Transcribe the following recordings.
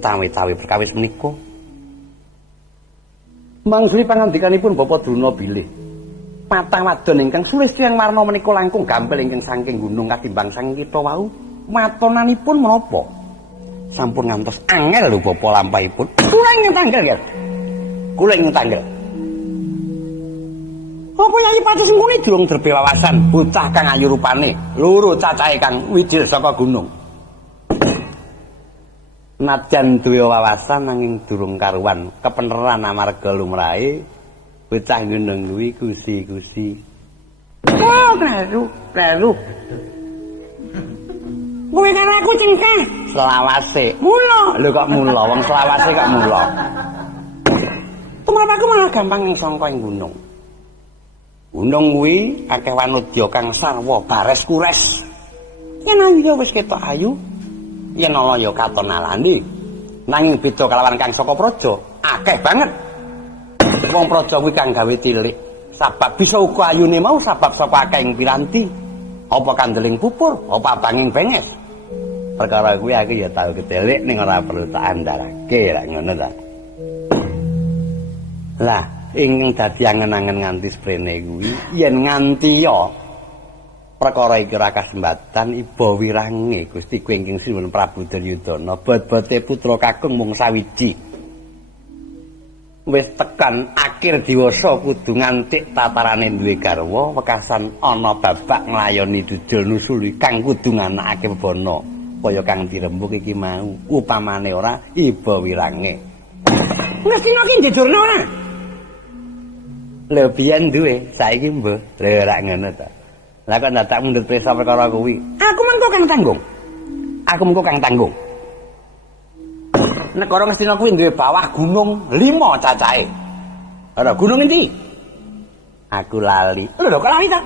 tawi-tawi perkawis menika. Mangsuli pangandikanipun Bapak Druna bilih. Patang wadon ingkang Sulistiyang warna menika langkung gampil ingkang saking gunung katimbang saking kita wau. Watonanipun menapa? Sampun ngantos angel lho Bapak lampahipun. Kula ingkang tanggel ya. Kula ingkang tanggel. Apa Nyai Patus Sengkuni durung derbe wawasan bocah kang ayu rupane, loro cacahe kang wijil saka gunung. Nadyan duwe wawasan nanging durung karuan kepeneran amarga lumrahe bocah gunung kuwi kusi-kusi. Oh, kleru. Kowe karo aku cengkeh. Selawase. Mula. Lho kok mula, wong selawase kok mula. Tumrap aku malah gampang sangka ing gunung. Gunung kuwi akeh wanudya kang sarwa bares kures. Yen ayu wis ketok ayu, yen ana ya katon alane. Nanging beda kalawan kang saka praja, akeh banget. Wong praja kuwi kang gawe tilik. Sabab bisa uga ayune mau sabab saka akehing piranti. Apa kandeling pupur, apa banging benges. Perkara kuwi aku ya tau ketelik ning ora perlu tak andharake lak ngono ta. Lah, ingkang dadi angen-angen nganti sprene kuwi yen nganti ya perkara iki ora kasembatan iba wirange Gusti Kwingking Sinuwun Prabu Duryudana bot-bote putra kakung mung sawiji. Wis tekan akhir diwasa kudu ngantik tatarane duwe garwa wekasan ana babak nglayoni dudul nusuli kang kudu nganakake bebana kaya kang dirembuk iki mau upamane ora iba wirange. Ngestina ki njejurna ora? Lho biyen duwe, saiki mbuh. Lho ora ngono ta. Lah kok dadak mundhut prisa perkara kuwi. Aku mengko kang tanggung. Aku mengko kang tanggung. Negara Ngastina kuwi duwe bawah gunung 5 cacahe. Ora gunung endi? Aku lali. Lho kok lali ta?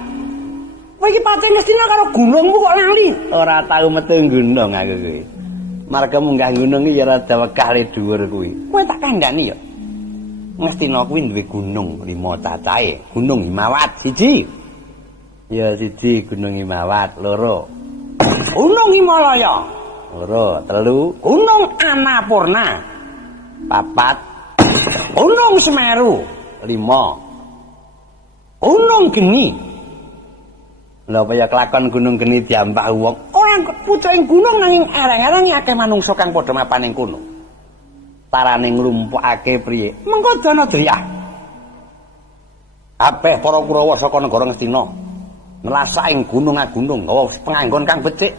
Kowe iki pancen Ngastina karo gunungmu kok lali? Ora tau metu gunung aku kuwi. Marga munggah gunung iki ya rada wekale dhuwur kuwi. Kowe tak kandhani ya. Ngastina kuwi duwe gunung 5 cacahe. Gunung Himawat 1. Ya 1 Gunung Himawat, 2 Gunung Himalaya. 3 Gunung Annapurna. 4 Gunung Semeru. 5 Gunung Geni. Lha kaya kelakon Gunung Geni diambah wong. Ora pucuking gunung nanging ereng-ereng akeh manungsa kang padha mapan ing kono. Tarane nglumpukake priye? Mengko Danadriyah. Kabeh para Kurawa saka negara Ngastina nrasa ing gunung-gunung gawa penganggon kang becik